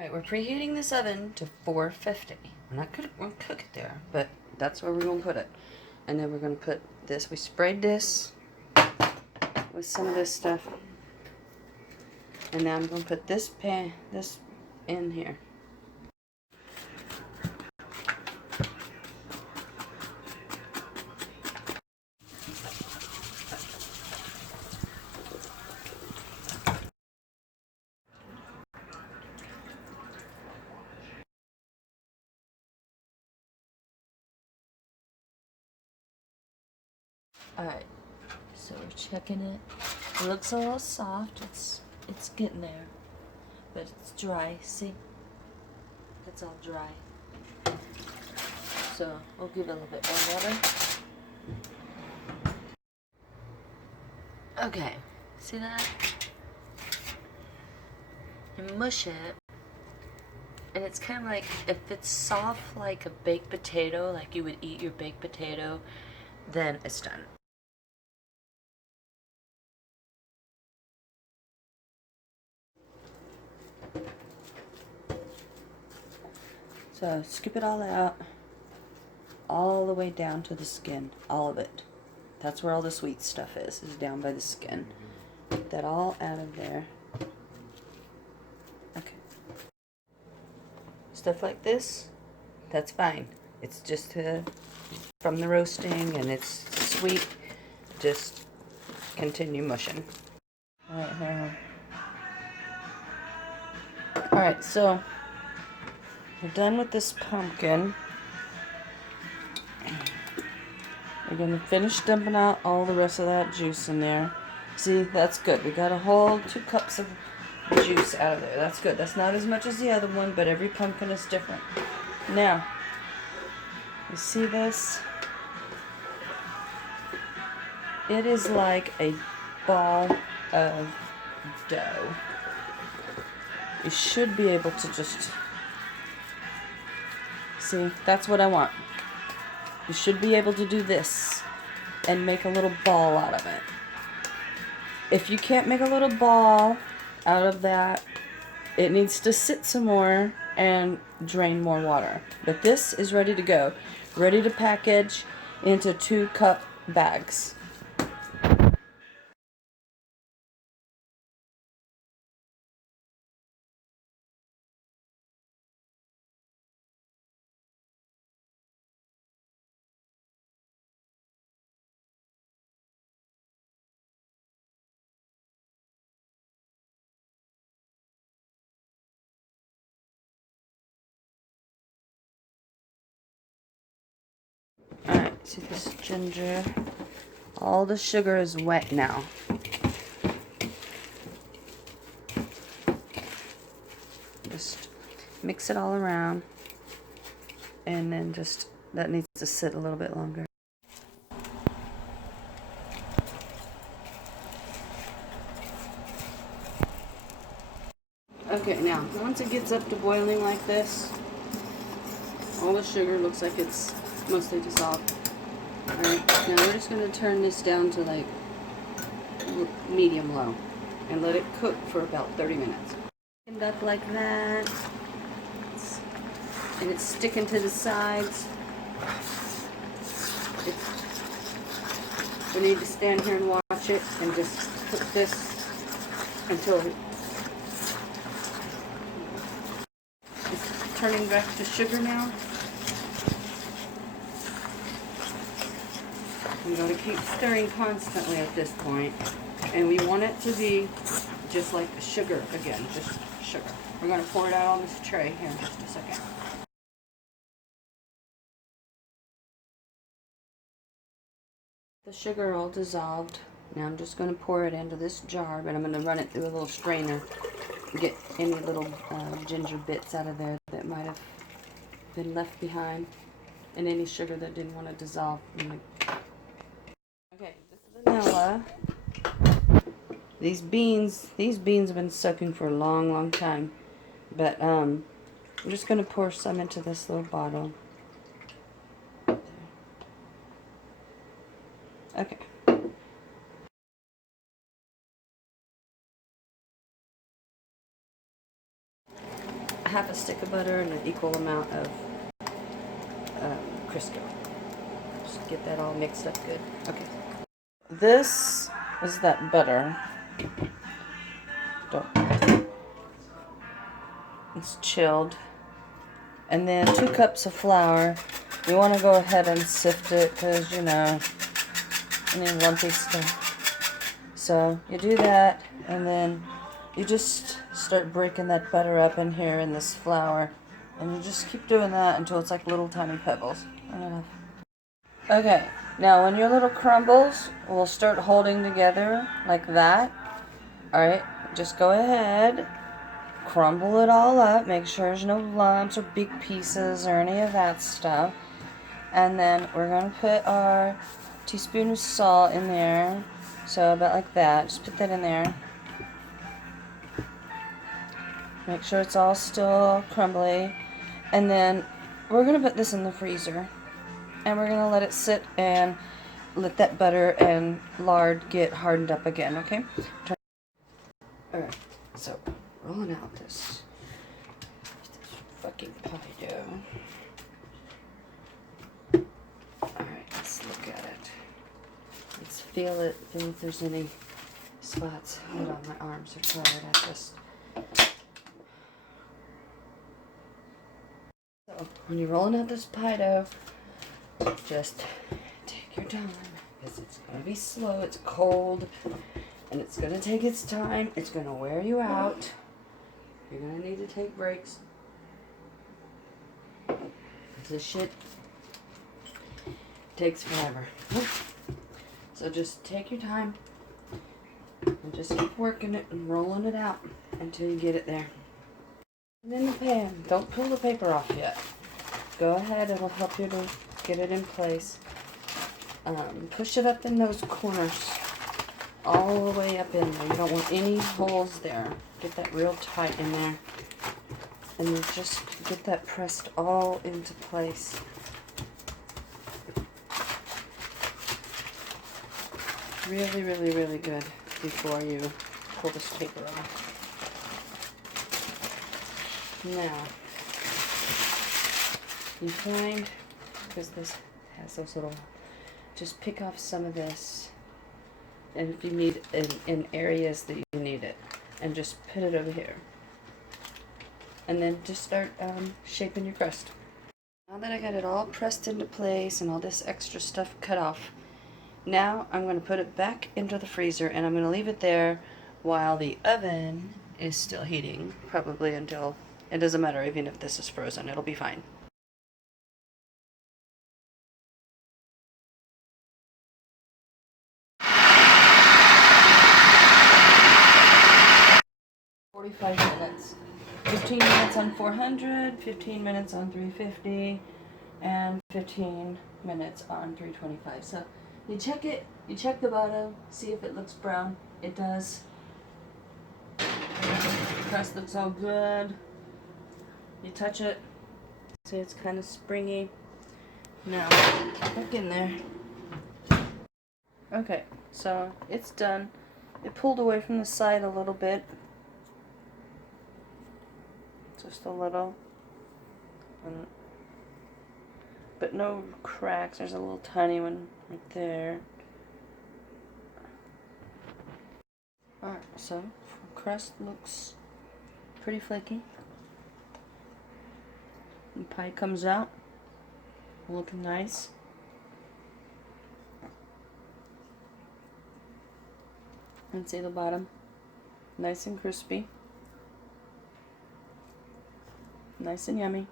Alright, we're preheating this oven to 450. I'm not gonna cook it there, but that's where we're gonna put it. And then we're gonna put this. We sprayed this with some of this stuff. And now I'm gonna put this in here. Alright, so we're checking it. It looks a little soft. It's getting there. But it's dry, see? It's all dry. So we'll give it a little bit more water. Okay, see that? You mush it. And it's kind of like, if it's soft like a baked potato, like you would eat your baked potato, then it's done. So scoop it all out, all the way down to the skin, all of it. That's where all the sweet stuff is down by the skin. Get that all out of there. Okay. Stuff like this, that's fine. It's just from the roasting and it's sweet. Just continue mushing. Alright, so we're done with this pumpkin. We're going to finish dumping out all the rest of that juice in there. See, that's good. We got a whole 2 cups of juice out of there. That's good. That's not as much as the other one, but every pumpkin is different. Now, you see this? It is like a ball of dough. You should be able to just... See, that's what I want. You should be able to do this and make a little ball out of it. If you can't make a little ball out of that, it needs to sit some more and drain more water. But this is ready to go. Ready to package into 2-cup bags. Alright, see this ginger? All the sugar is wet now. Just mix it all around. And then just, that needs to sit a little bit longer. Okay, now, once it gets up to boiling like this, all the sugar looks like it's mostly dissolved. Alright, now we're just going to turn this down to like medium low and let it cook for about 30 minutes. End up like that, and it's sticking to the sides. We need to stand here and watch it and just cook this until it's turning back to sugar now. I'm going to keep stirring constantly at this point, and we want it to be just like sugar again, just sugar. We're going to pour it out on this tray here in just a second. The sugar all dissolved. Now I'm just going to pour it into this jar, but I'm going to run it through a little strainer to get any little ginger bits out of there that might have been left behind, and any sugar that didn't want to dissolve. Okay, this vanilla. These beans have been soaking for a long, long time. But I'm just going to pour some into this little bottle. Okay. half a stick of butter and an equal amount of Crisco. Just get that all mixed up good. Okay. This is that butter. It's chilled. And then 2 cups of flour. You want to go ahead and sift it because, you know, any lumpy stuff. So you do that, and then you just start breaking that butter up in here in this flour. And you just keep doing that until it's like little tiny pebbles. Okay, now when your little crumbles will start holding together like that, alright, just go ahead, crumble it all up, make sure there's no lumps or big pieces or any of that stuff. And then we're going to put our teaspoon of salt in there, so about like that, just put that in there. Make sure it's all still crumbly. And then we're going to put this in the freezer. And we're going to let it sit and let that butter and lard get hardened up again, okay? Alright, so rolling out this fucking pie dough. Alright, let's look at it. Let's feel it, feel if there's any spots. Hold on, my arms are tired. I just... So, when you're rolling out this pie dough, just take your time, because it's going to be slow, it's cold, and it's going to take its time, it's going to wear you out. You're going to need to take breaks. This shit takes forever. So just take your time, and just keep working it and rolling it out until you get it there. And in the pan, don't pull the paper off yet. Go ahead, it'll help you to get it in place. Push it up in those corners, all the way up in there. You don't want any holes there. Get that real tight in there. And then just get that pressed all into place. Really, really, really good before you pull this paper off. Now, you find, because this has those little, just pick off some of this, and if you need in areas that you need it, and just put it over here. And then just start shaping your crust. Now that I got it all pressed into place and all this extra stuff cut off, now I'm going to put it back into the freezer, and I'm going to leave it there while the oven is still heating, probably until, it doesn't matter even if this is frozen, it'll be fine. Minutes. 15 minutes on 400, 15 minutes on 350, and 15 minutes on 325. So you check it, you check the bottom, see if it looks brown. It does. The crust looks all good. You touch it, see it's kind of springy. Now, look in there. Okay, so it's done. It pulled away from the side a little bit. Just a little, but no cracks. There's a little tiny one right there. Alright, so crust looks pretty flaky. The pie comes out looking nice. And see the bottom, nice and crispy. Nice and yummy.